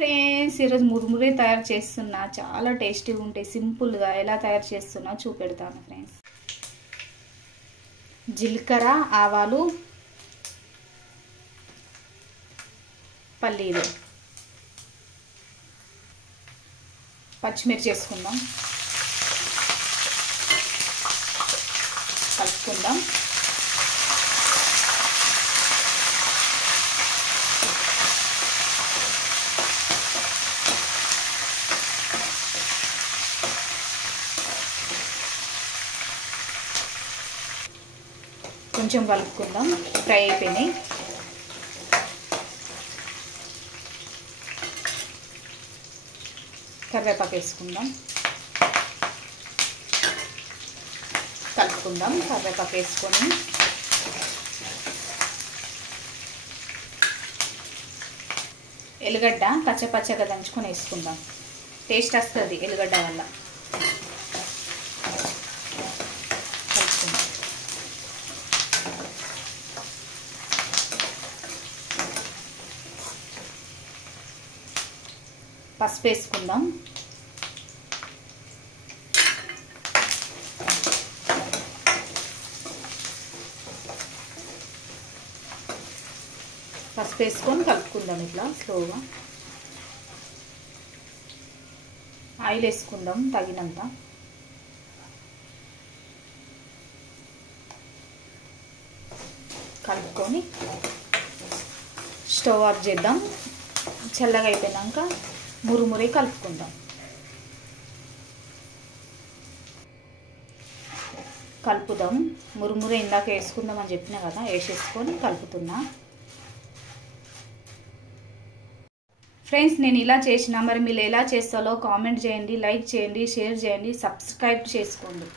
Friends ఈరోజు మురుమురే తయారు చేస్తున్నా. చాలా టేస్టీగా ఉంటాయి. సింపుల్గా ఎలా తయారు చేస్తున్నా చూపెడతాను ఫ్రెండ్స్. జీలకర్ర, ఆవాలు, పల్లీలు, పచ్చిమిర్చి వేసుకుందాం, కలుపుకుందాం. కొంచెం కలుపుకుందాం. ఫ్రై అయిపోయినాయి. కరివేపాకు వేసుకుందాం, కలుపుకుందాం. కరివేపాకు వేసుకొని ఎల్లిగడ్డ పచ్చగా దంచుకొని వేసుకుందాం. టేస్ట్ వస్తుంది ఎల్లిగడ్డ వల్ల. పసుపు వేసుకుందాం. పసుపు వేసుకొని కలుపుకుందాం ఇట్లా స్లోగా. ఆయిల్ వేసుకుందాం తగినంత. కలుపుకొని స్టవ్ ఆఫ్ చేద్దాం. చల్లగా అయిపోయినాక మురుమురే కలుపుకుందాం. కలుపుదాం. మురుమురే ఇందాక వేసుకుందాం అని చెప్పినా కదా, వేసేసుకొని కలుపుతున్నా. ఫ్రెండ్స్ నేను ఇలా చేసిన, మరి మీరు ఎలా చేస్తారో కామెంట్ చేయండి, లైక్ చేయండి, షేర్ చేయండి, సబ్స్క్రైబ్ చేసుకోండి.